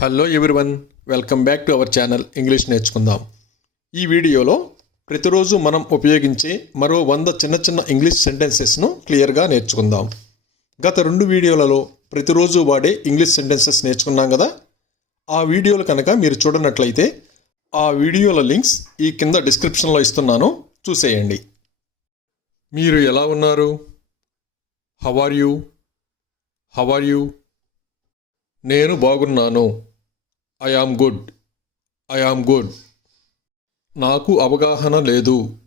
Hello everyone, welcome back to our channel English నేర్చుకుందాం. ఈ వీడియోలో ప్రతిరోజు మనం ఉపయోగించే మరో 100 చిన్న చిన్న ఇంగ్లీష్ సెంటెన్సెస్ను క్లియర్గా నేర్చుకుందాం. గత 2 వీడియోలలో ప్రతిరోజు వాడే ఇంగ్లీష్ సెంటెన్సెస్ నేర్చుకున్నాం కదా. ఆ వీడియోలు కనుక మీరు చూడనట్లయితే ఆ వీడియోల లింక్స్ ఈ కింద డిస్క్రిప్షన్లో ఇస్తున్నాను, చూసేయండి. మీరు ఎలా ఉన్నారు? How are you? How are you? నేను బాగున్నాను. I am good. I am good. నాకు అవగాహన లేదు.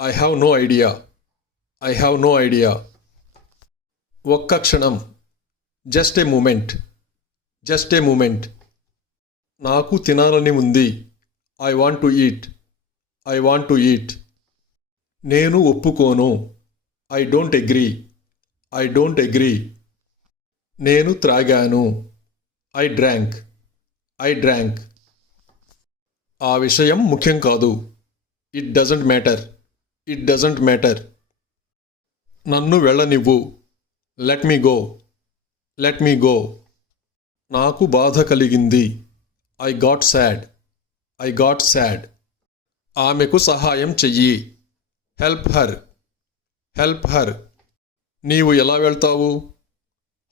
I have no idea. I have no idea. ఒక్క క్షణం. Just a moment. Just a moment. నాకు తినాలని ఉంది. I want to eat. I want to eat. నేను ఒప్పుకోను. I don't agree. I don't agree. నేను త్రాగాను. I drank. I drank. ఆ విషయం ముఖ్యం కాదు. It doesn't matter. It doesn't matter. నన్ను వెళ్ళనివ్వు. Let me go. Let me go. నాకు బాధ కలిగింది. I got sad. I got sad. ఆమెకు సహాయం చెయ్యి. Help her. Help her. నీవు ఎలా వెళ్తావు?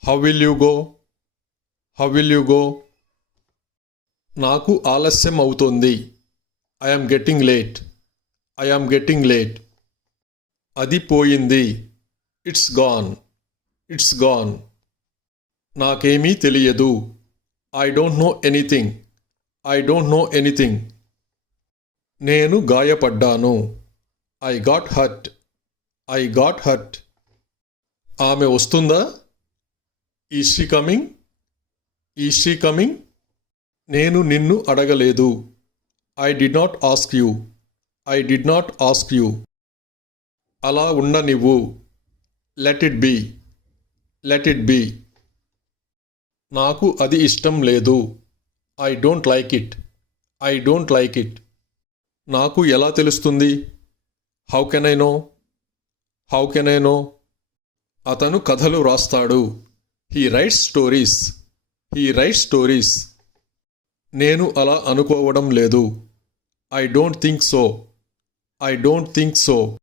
How will you go? How will you go? నాకు ఆలస్యం అవుతోంది. I am getting late. I am getting late. అది పోయింది. It's gone. It's gone. నాకేమీ తెలియదు. I don't know anything. I don't know anything. నేను గాయపడ్డాను. I got hurt. I got hurt. ఆమె వస్తుందా? Is she coming? Is she coming? నేను నిన్ను అడగలేదు. I did not ask you. I did not ask you. అలా ఉండనివ్వు. Let it be. Let it be. నాకు అది ఇష్టం లేదు. I don't like it. I don't like it. నాకు ఎలా తెలుస్తుంది? How can I know? How can I know? అతను కథలు వ్రాస్తాడు. He writes stories. He writes stories. నేను అలా అనుకోవడం లేదు. I don't think so. I don't think so.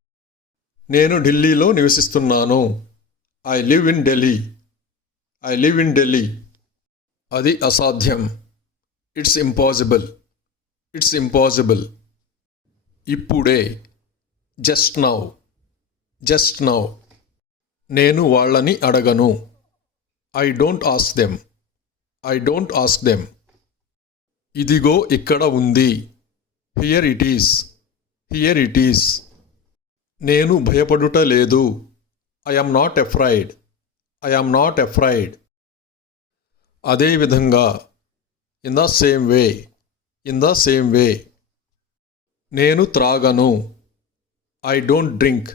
నేను ఢిల్లీలో నివసిస్తున్నాను. I live in Delhi. I live in Delhi. అది అసాధ్యం. It's impossible. It's impossible. ఇప్పుడే. Just now. Just now. నేను వాళ్ళని అడగను. I don't ask them. I don't ask them. ఇదిగో ఇక్కడ ఉంది. Here it is. Here it is. నేను భయపడుట లేదు. I am not afraid. I am not afraid. అదేవిధంగా. In the same way. In the same way. నేను త్రాగను. I don't drink.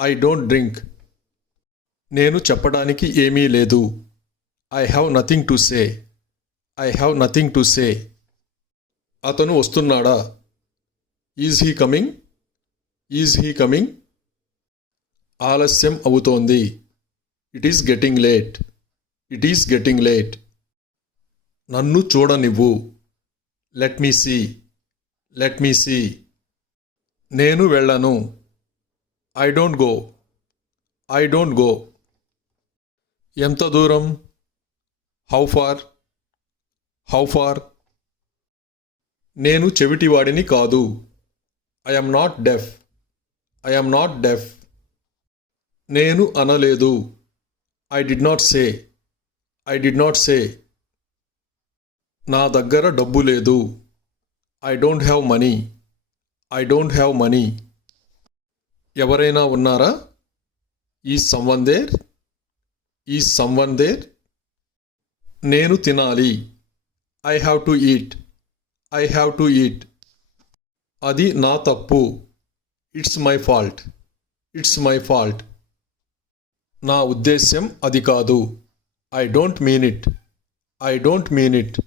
I don't drink. నేను చెప్పడానికి ఏమీ లేదు. I have nothing to say. I have nothing to say. అతను వస్తున్నాడా? Is he coming? Is he coming? ఆలస్యం అవుతోంది. It is getting late. It is getting late. నన్ను చూడనివ్వు. Let me see. Let me see. నేను వెళ్ళను. I don't go. I don't go. ఎంత దూరం? How far? How far? నేను చెవిటివాడిని కాదు. I am not deaf. I am not డెఫ్. నేను అనలేదు. I did not say. I did not say. నా దగ్గర డబ్బు లేదు. I don't have money. I don't have money. ఎవరైనా ఉన్నారా? Is someone there? Is someone there? నేను తినాలి. I have to eat. I have to eat. అది నా తప్పు. It's my fault. It's my fault. నా ఉద్దేశ్యం అది కాదు. I don't mean it. I don't mean it.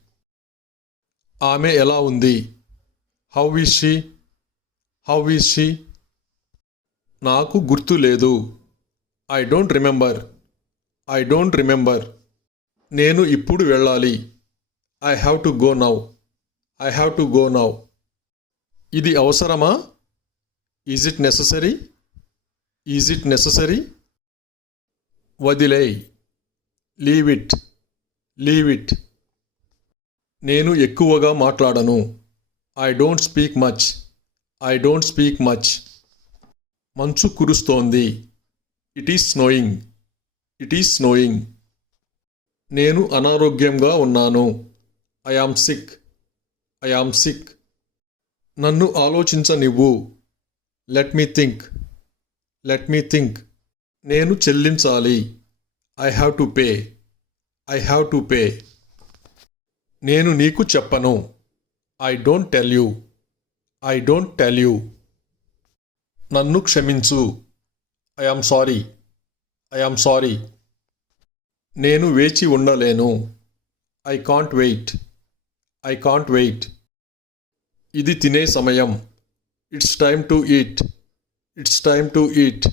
ఆమె ఎలా ఉంది? How is she? How is she? నాకు గుర్తు లేదు. I don't remember. I don't remember. నేను ఇప్పుడు వెళ్ళాలి. I have to go now. I have to go now. ఇది అవసరమా? Is it necessary? Is it necessary? వదిలేయ్. Leave it. Leave it. నేను ఎక్కువగా మాట్లాడను. I don't speak much. I don't speak much. మంచు కురుస్తోంది. It is snowing. It is snowing. నేను అనారోగ్యంగా ఉన్నాను. I am sick. I am sick. నన్ను ఆలోచించనివ్వు. Let me think. Let me think. నేను చెల్లించాలి. I have to pay. I have to pay. నేను నీకు చెప్పను. I don't tell you. I don't tell you. నన్ను క్షమించు. I am sorry. I am sorry. నేను వేచి ఉండలేను. I can't wait. I can't wait. ఇది తినే సమయం. It's time to eat. It's time to eat.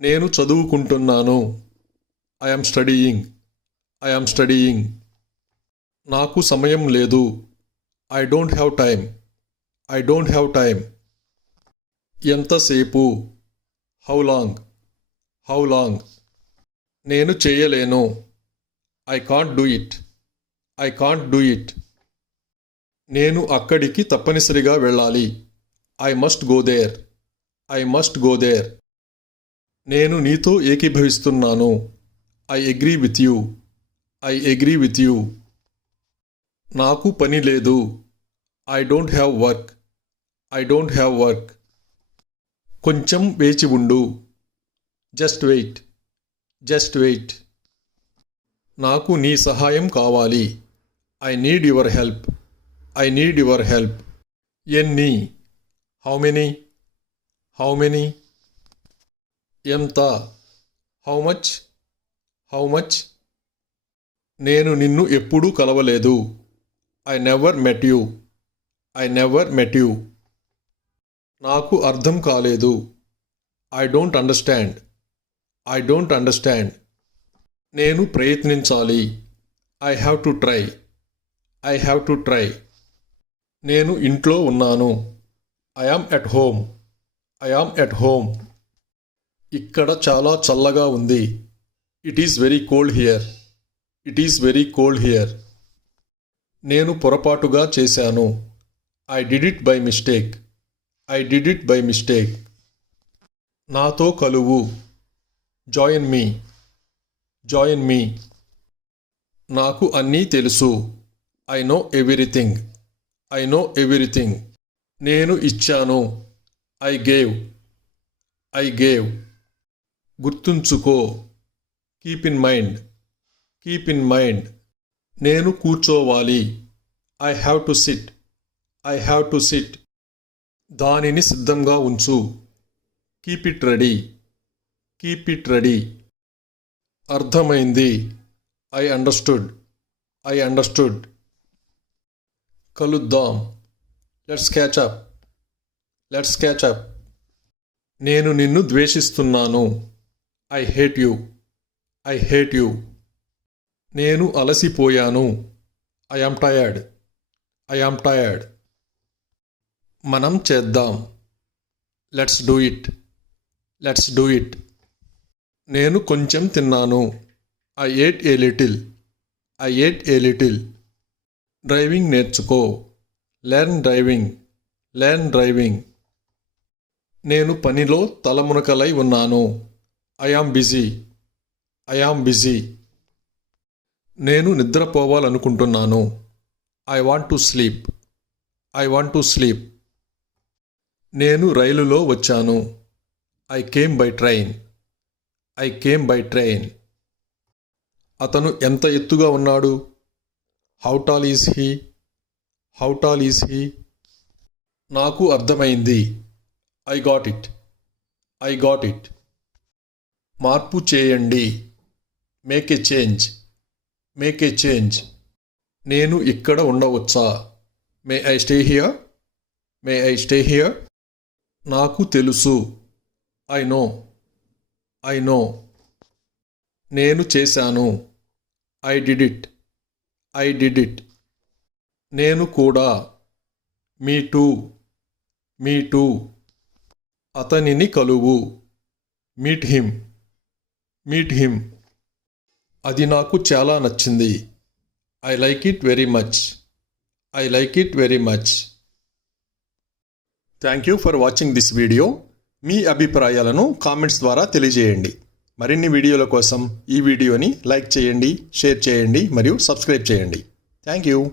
నేను చదువుకుంటున్నాను. I am studying. I am studying. నాకు సమయం లేదు. I don't have time. I don't have time. ఎంతసేపు? How long. How long. నేను చేయలేను. I can't do it. I can't do it. నేను అక్కడికి తప్పనిసరిగా వెళ్ళాలి. I must go there. I must go there. నేను నీతో ఏకీభవిస్తున్నాను. I agree with you. I agree with you. నాకు పని లేదు. I don't have work. I don't have work. కొంచెం వేచి ఉండు. Just wait. Just wait. నాకు నీ సహాయం కావాలి. I need your help. I need your help. ఎన్ని? How many? How many? ఎంత? How much? How much? నేను నిన్ను ఎప్పుడూ కలవలేదు. I never met you. I never met you. నాకు అర్థం కాలేదు. I don't understand. I don't understand. నేను ప్రయత్నించాలి. I have to try. I have to try. నేను ఇంట్లో ఉన్నాను. I am at home. I am at home. ఇక్కడ చాలా చల్లగా ఉంది. It is very cold here. It is very cold here. నేను పొరపాటుగా చేశాను. I did it by mistake. I did it by mistake. నాతో కలువు. Join me. Join me. నాకు అన్నీ తెలుసు. I know everything. I know everything. నేను ఇచ్చాను. I gave. I gave. గుర్తుంచుకో. Keep in mind. Keep in mind. నేను కూర్చోవాలి. I have to sit. I have to sit. దానిని సిద్ధంగా ఉంచు. Keep it ready. Keep it ready. అర్థమైంది. I understood. I understood. కలుద్దాం. Let's catch up. Let's catch up. నేను నిన్ను ద్వేషిస్తున్నాను. I hate you. I hate you. నేను అలసిపోయాను. I am tired. I am tired. మనం చేద్దాం. Let's do it. Let's do it. నేను కొంచెం తిన్నాను. I ate a little. I ate a little. Driving నేర్చుకో. Learn driving. Learn driving. నేను పనిలో తలమునకలై ఉన్నాను. I am busy. I am busy. నేను నిద్రపోవాలనుకుంటున్నాను. I want to sleep. I want to sleep. నేను రైలులో వచ్చాను. I came by train. I came by train. అతను ఎంత ఎత్తుగా ఉన్నాడు? How tall is he? How tall is he? నాకు అర్థమైంది. I got it. I got it. మార్పు చేయండి. Make a change. Make a change. నేను ఇక్కడ ఉండవచ్చా? May I stay here? May I stay here? నాకు తెలుసు. I know. I know. నేను చేశాను. I did it. I did it. నేను కూడా. Me too. Me too. అతనిని కలువు. Meet him. Meet him. అది నాకు చాలా నచ్చింది. I like it very much. I like it very much. Thank you for watching this video. మీ అభిప్రాయాలను కామెంట్స్ ద్వారా తెలియజేయండి. మరిన్ని వీడియోల కోసం ఈ వీడియోని లైక్ చేయండి, షేర్ చేయండి మరియు సబ్స్క్రైబ్ చేయండి. Thank you.